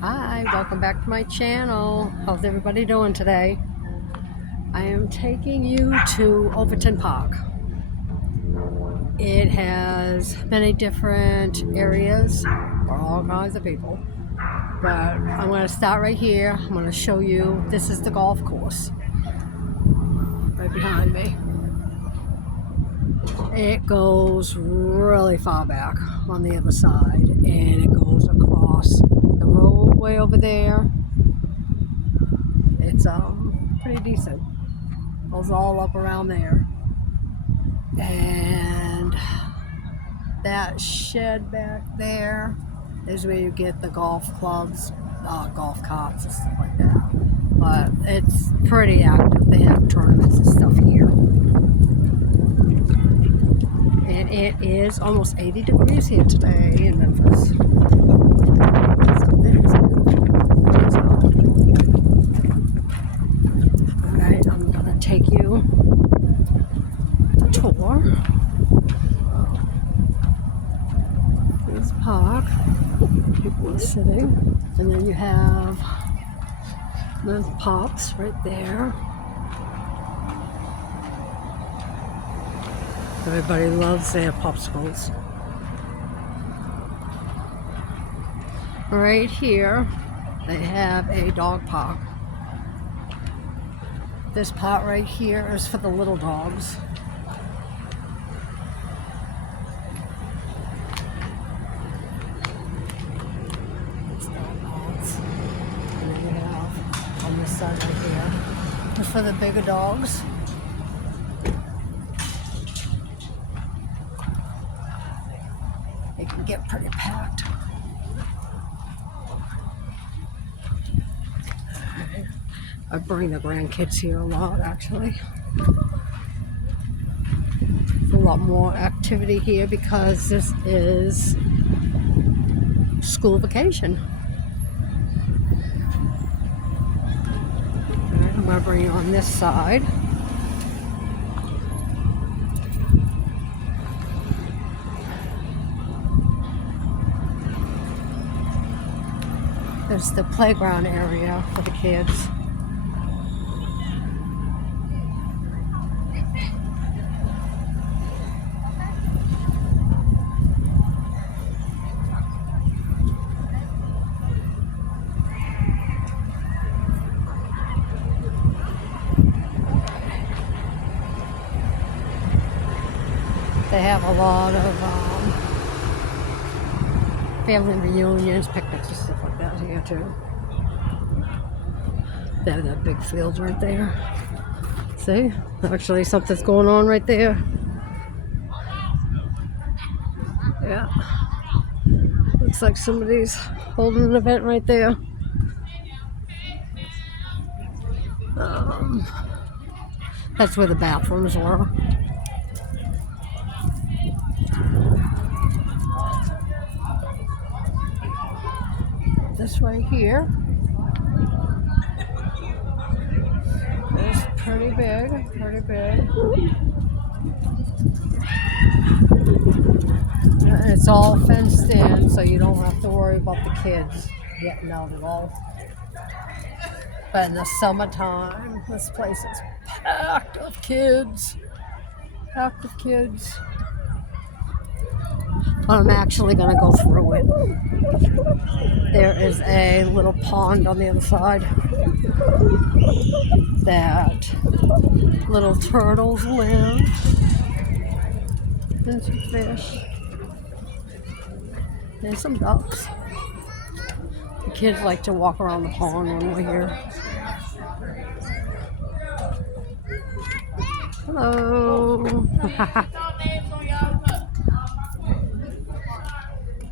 Hi, welcome back to my channel. How's everybody doing today? I am taking you to Overton Park. It has many different areas for all kinds of people. But I'm going to start right here. I'm going to show you, this is the golf course right behind me. It goes really far back on the other side, and it goes across the road way over there. It's pretty decent. Goes all up around there. And that shed back there is where you get the golf clubs, golf carts and stuff like that. But it's pretty active. They have tournaments and stuff here. And it is almost 80 degrees here today in Memphis. So it is beautiful. Alright, I'm going to take you a tour. This park, people are sitting, and then you have the pops right there. Everybody loves their popsicles. Right here, they have a dog park. This part right here is for the little dogs. And then you have on this side right here is for the bigger dogs. It can get pretty packed. I bring the grandkids here a lot, actually. There's a lot more activity here because this is school vacation. All right, I'm going to bring you on this side. There's the playground area for the kids. They have a lot of family reunions, picnics and stuff like that here too. They have that big field right there. See? Actually something's going on right there. Yeah. Looks like somebody's holding an event right there. That's where the bathrooms were. This right here is pretty big, pretty big. It's all fenced in, so you don't have to worry about the kids getting out at all. But in the summertime, this place is packed of kids. Packed of kids. I'm actually going to go through it. There is a little pond on the other side that little turtles live. And some fish. There's some ducks. The kids like to walk around the pond when we're here. Hello.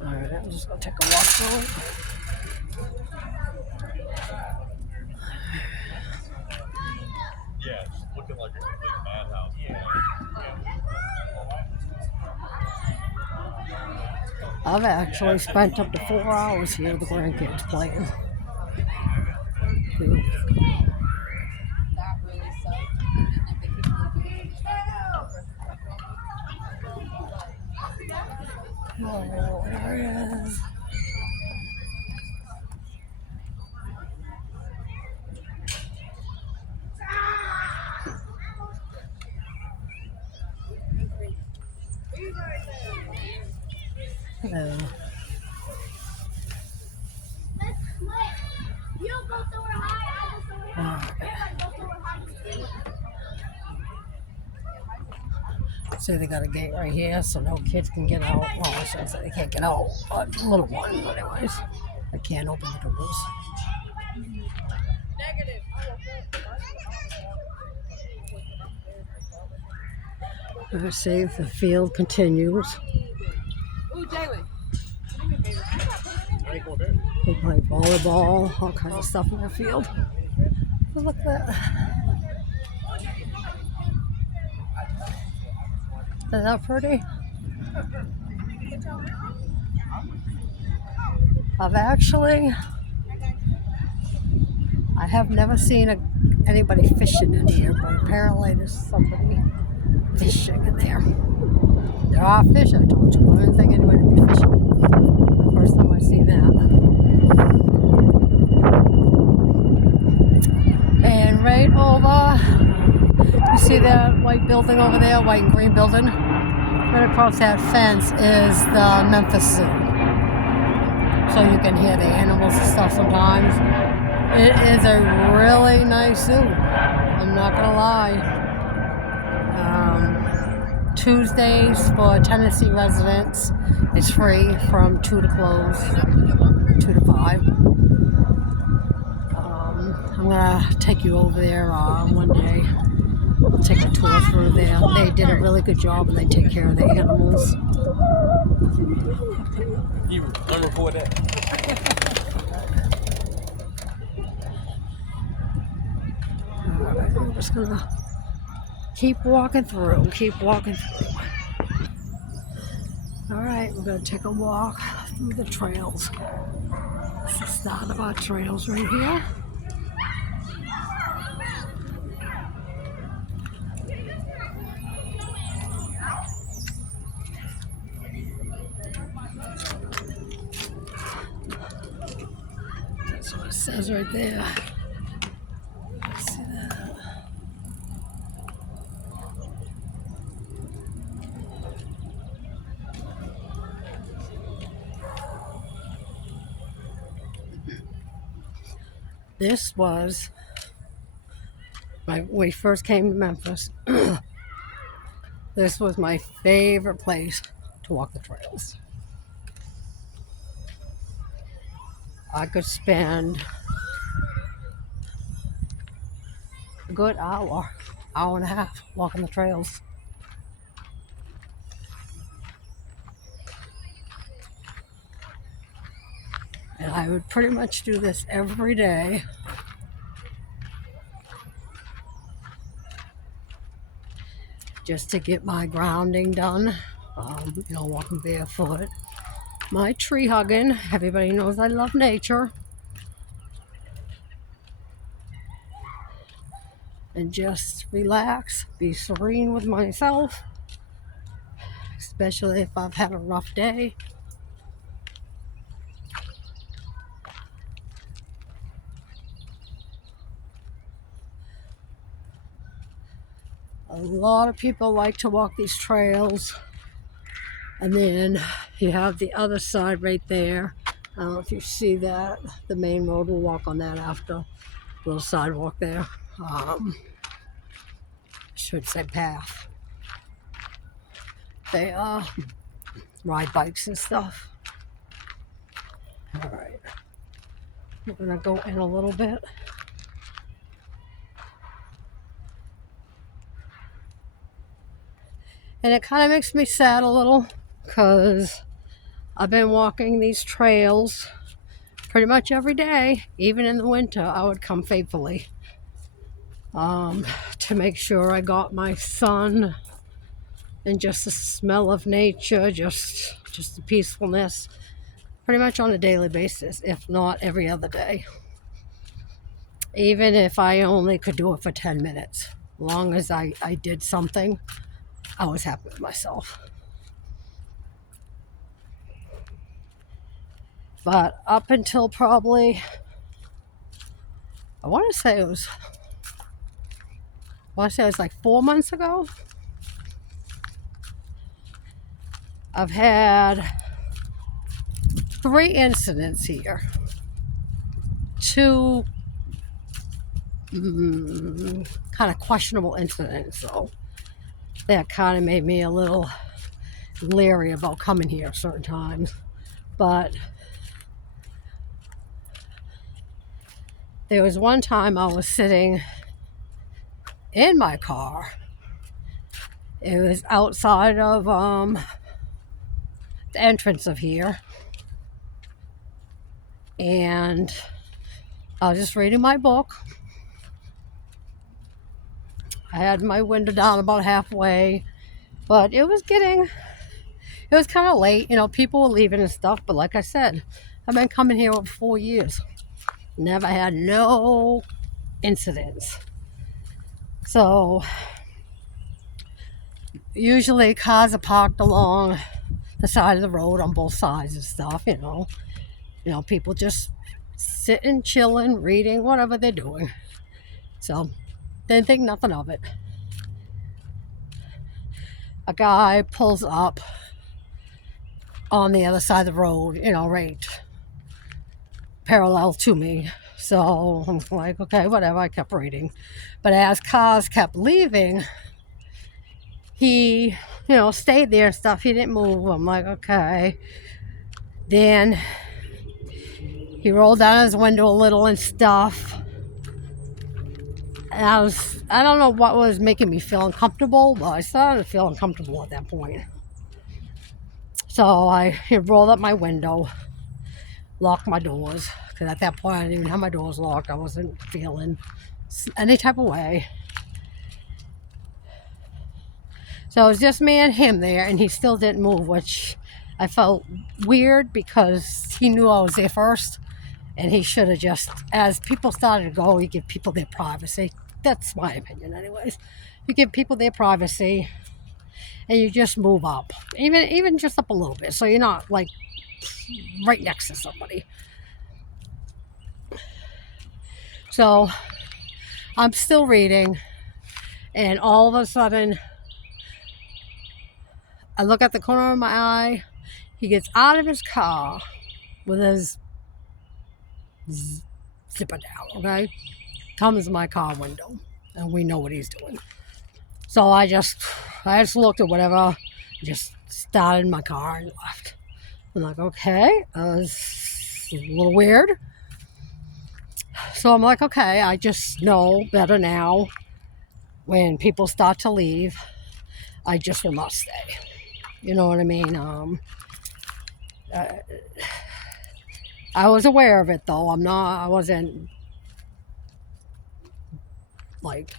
Alright, I'm just going to take a walk through it. Yeah, it's looking like a complete madhouse. I've actually spent up to 4 hours here with the grandkids playing. Oh, there it is. So, so they got a gate right here so no kids can get out. Well, I shouldn't say they can't get out, but little one, anyways. I can't open the doors. Let's see if the field continues. They play volleyball, all kinds of stuff in the field. Look at that. Isn't that pretty? I have never seen anybody fishing in here, but apparently there's somebody fishing in there. There are fish, I told you. I didn't think anybody would be fishing. The first time I see that. And right over, you see that white building over there, white and green building? Right across that fence is the Memphis Zoo. So you can hear the animals and stuff sometimes. It is a really nice zoo. I'm not gonna lie. Tuesdays for Tennessee residents, it's free from 2 to close, 2 to 5. I'm gonna take you over there one day. I'll take a tour through there. They did a really good job and they take care of the animals. You unrecord that. Alright, I'm just gonna keep walking through. Alright, we're gonna take a walk through the trails. It's the start of our trails right here. That's what it says right there. See that? This was when we first came to Memphis. This was my favorite place to walk the trails. I could spend a good hour and a half walking the trails. And I would pretty much do this every day. Just to get my grounding done. Walking barefoot. My tree hugging. Everybody knows I love nature. And just relax, be serene with myself. Especially if I've had a rough day. A lot of people like to walk these trails. And then you have the other side right there. I don't know if you see that. The main road, we'll walk on that after. Little sidewalk there. Should say path. They ride bikes and stuff. All right. We're gonna go in a little bit. And it kind of makes me sad a little because I've been walking these trails pretty much every day. Even in the winter, I would come faithfully to make sure I got my sun and just the smell of nature, just the peacefulness, pretty much on a daily basis, if not every other day. Even if I only could do it for 10 minutes, as long as I did something, I was happy with myself. But up until probably, I want to say it was like 4 months ago, I've had 3 incidents here. 2 kind of questionable incidents, so that kind of made me a little leery about coming here certain times. But there was one time I was sitting in my car. It was outside of the entrance of here, and I was just reading my book. I had my window down about halfway, but it was kind of late. You know, people were leaving and stuff, but like I said, I've been coming here over 4 years. Never had no incidents. So usually cars are parked along the side of the road on both sides and stuff, you know. People just sitting, chilling, reading, whatever they're doing. So didn't think nothing of it. A guy pulls up on the other side of the road, you know, right parallel to me. So I'm like, okay, whatever. I kept reading. But as cars kept leaving, he, you know, stayed there and stuff. He didn't move. I'm like, okay. Then he rolled down his window a little and stuff. And I don't know what was making me feel uncomfortable, but I started to feel uncomfortable at that point. So he rolled up my window, locked my doors, because at that point I didn't even have my doors locked. I wasn't feeling any type of way. So it was just me and him there, and he still didn't move, which I felt weird because he knew I was there first, and he should have just, as people started to go, you give people their privacy. That's my opinion anyways. You give people their privacy, and you just move up, even just up a little bit, so you're not like right next to somebody. So I'm still reading, and all of a sudden I look at the corner of my eye. He gets out of his car with his zipper down, okay? Comes to my car window, and we know what he's doing. So I just looked at whatever, just started my car and left. I'm like, okay, it's a little weird. So I'm like, okay, I just know better now. When people start to leave, I just will not stay. You know what I mean? I was aware of it though. I wasn't like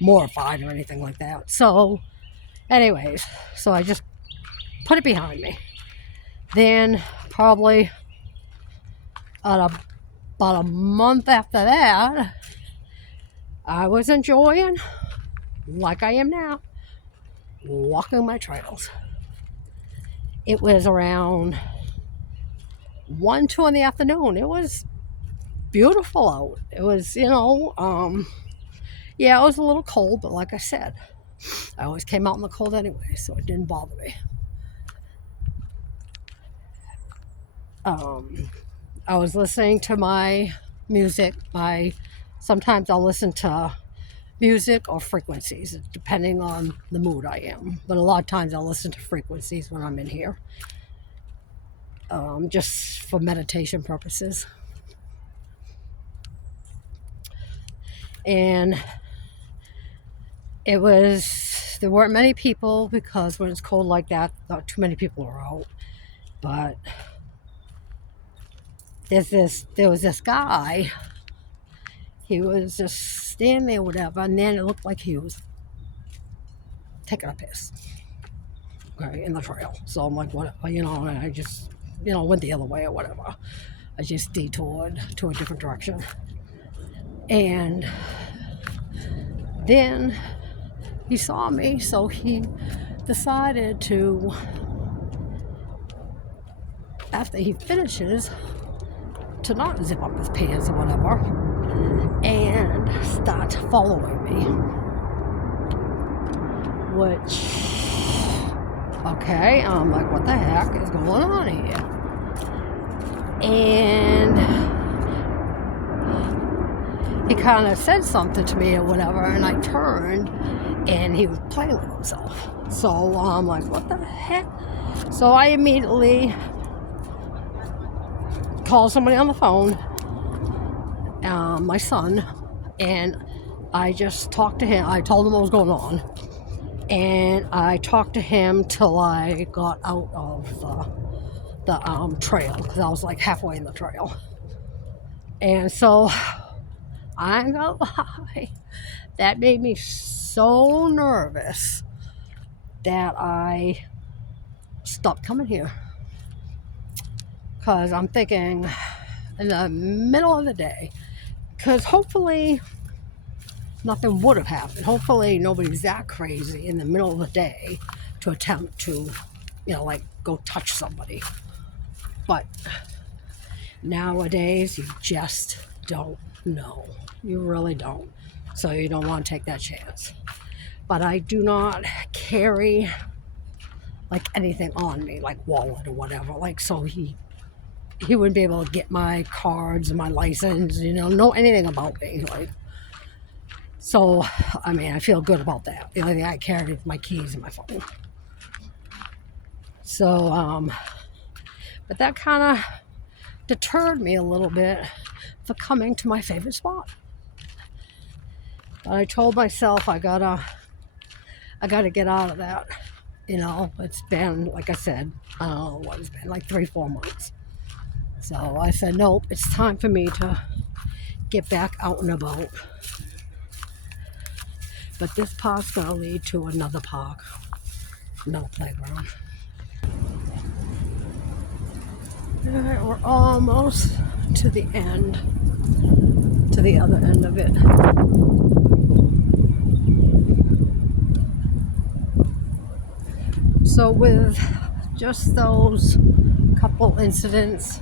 mortified or anything like that. So anyways, so I just put it behind me. Then probably about a month after that, I was enjoying, like I am now, walking my trails. It was around 1, 2 in the afternoon. It was beautiful out. It was, yeah, it was a little cold, but like I said, I always came out in the cold anyway, so it didn't bother me. I was listening to my music. Sometimes I'll listen to music or frequencies, depending on the mood I am. But a lot of times I'll listen to frequencies when I'm in here, just for meditation purposes. And there weren't many people, because when it's cold like that, not too many people are out. But there was this guy. He was just standing there, whatever, and then it looked like he was taking a piss, okay, in the trail. So I'm like, what, and I just, went the other way or whatever. I just detoured to a different direction. And then he saw me, so he decided to, after he finishes, to not zip up his pants or whatever, and start following me. Which, okay, I'm like, what the heck is going on here? And he kind of said something to me or whatever, and I turned, and he was playing with himself. So I'm like, what the heck? So I immediately called somebody on the phone, my son, and I just talked to him. I told him what was going on, and I talked to him till I got out of the trail, because I was like halfway in the trail. And so I'm gonna lie, that made me so nervous that I stopped coming here, because I'm thinking in the middle of the day, because hopefully nothing would have happened. Hopefully nobody's that crazy in the middle of the day to attempt to, like go touch somebody. But nowadays you just don't know. You really don't. So you don't want to take that chance. But I do not carry like anything on me, like wallet or whatever. Like, so he wouldn't be able to get my cards and my license, know anything about me. Like, so, I mean, I feel good about that. The only thing I carried is my keys and my phone. So, but that kind of deterred me a little bit for coming to my favorite spot. But I told myself I gotta get out of that. It's been, like I said, it's been like 3-4 months. So I said, nope, it's time for me to get back out and about. But this park's gonna lead to another park, another playground. All right, we're almost to the end, to the other end of it. So with just those couple incidents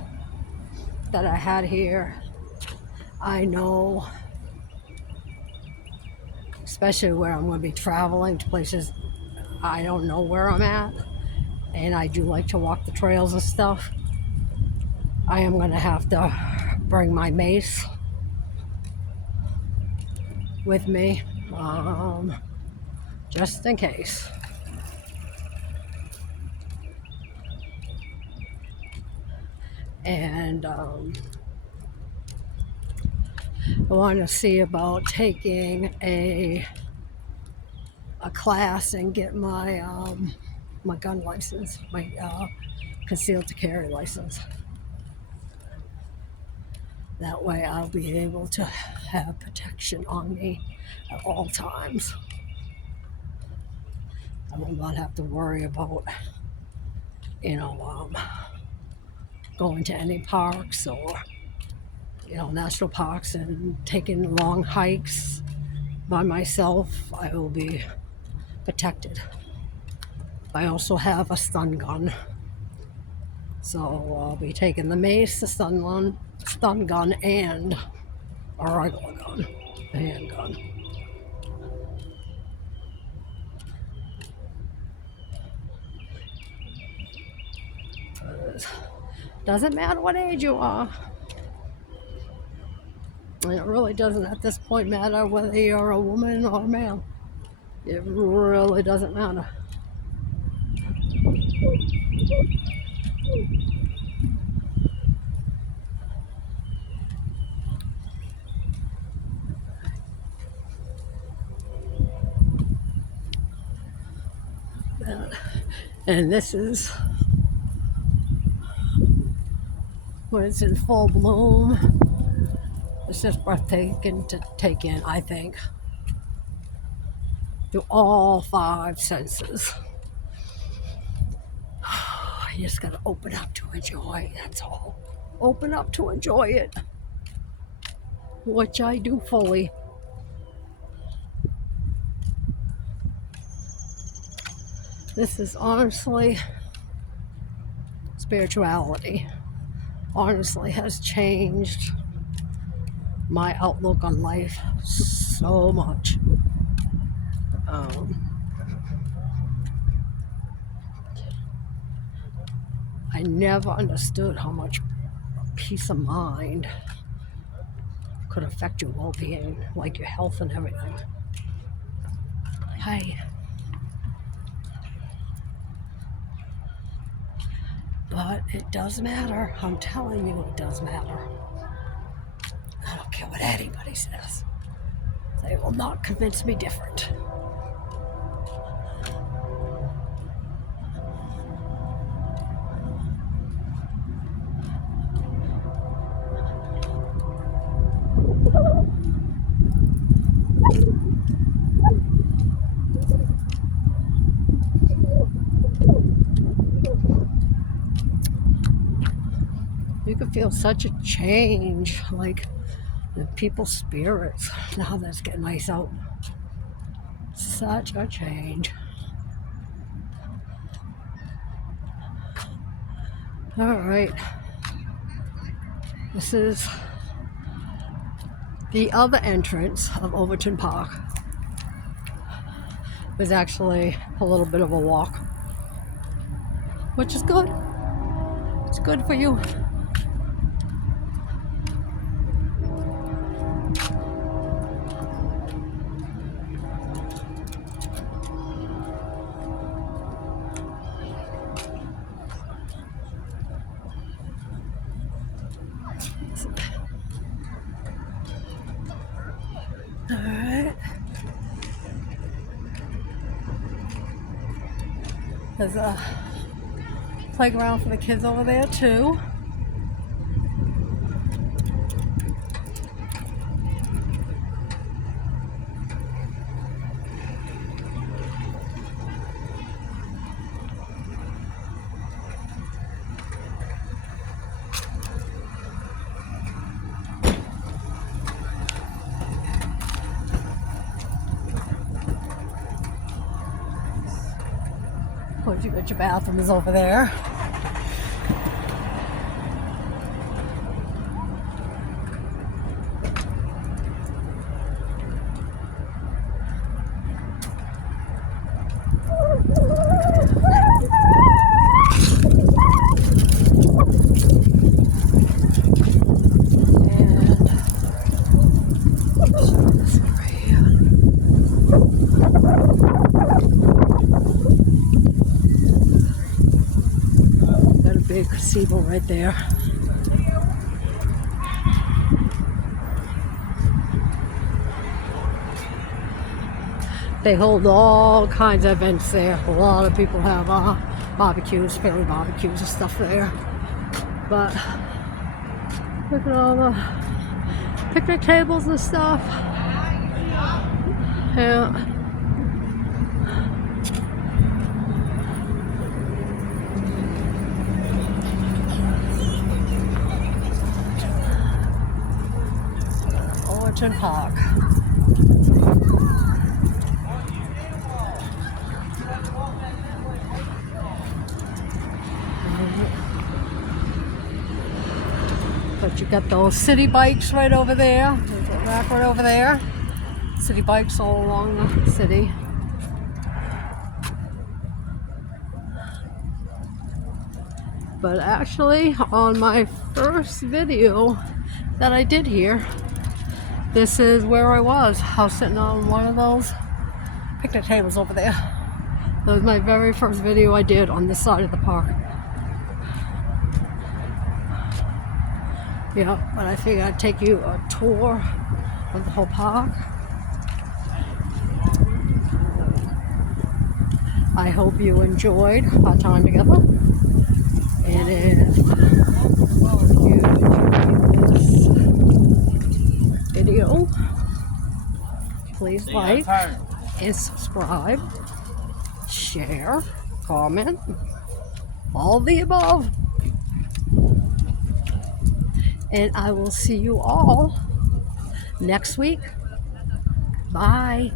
that I had here, I know, especially where I'm going to be traveling to places I don't know where I'm at, and I do like to walk the trails and stuff, I am going to have to bring my mace with me, just in case. And I want to see about taking a class and get my my gun license, my concealed to carry license. That way I'll be able to have protection on me at all times. I will not have to worry about, going to any parks or, national parks and taking long hikes by myself. I will be protected. I also have a stun gun. So I'll be taking the mace, the stun gun, and a regular gun, a handgun. Doesn't matter what age you are. And it really doesn't at this point matter whether you're a woman or a male. It really doesn't matter. And this is when it's in full bloom. It's just breathtaking to take in, I think, through all 5 senses. You just gotta open up to enjoy, that's all. Open up to enjoy it, which I do fully. This is honestly, spirituality honestly has changed my outlook on life so much. I never understood how much peace of mind could affect your well-being, like your health and everything. Hey. But it does matter. I'm telling you, it does matter. I don't care what anybody says. They will not convince me different. You can feel such a change, like in people's spirits, now that it's getting nice out. Such a change. All right. This is the other entrance of Overton Park. There's actually a little bit of a walk, which is good. It's good for you. All right. There's a playground for the kids over there too. Of course, you got your bathrooms over there. Big gazebo right there. They hold all kinds of events there. A lot of people have barbecues, family barbecues and stuff there. But look at all the picnic tables and stuff. Yeah. Overton Park. But you got those city bikes right over there. There's a rack right over there. City bikes all along the city. But actually, on my first video that I did here, this is where I was. I was sitting on one of those picnic tables over there. That was my very first video I did on this side of the park. Yeah, but I figured I'd take you a tour of the whole park. I hope you enjoyed our time together. And if you enjoyed this video, please like and subscribe, share, comment, all the above. And I will see you all next week. Bye.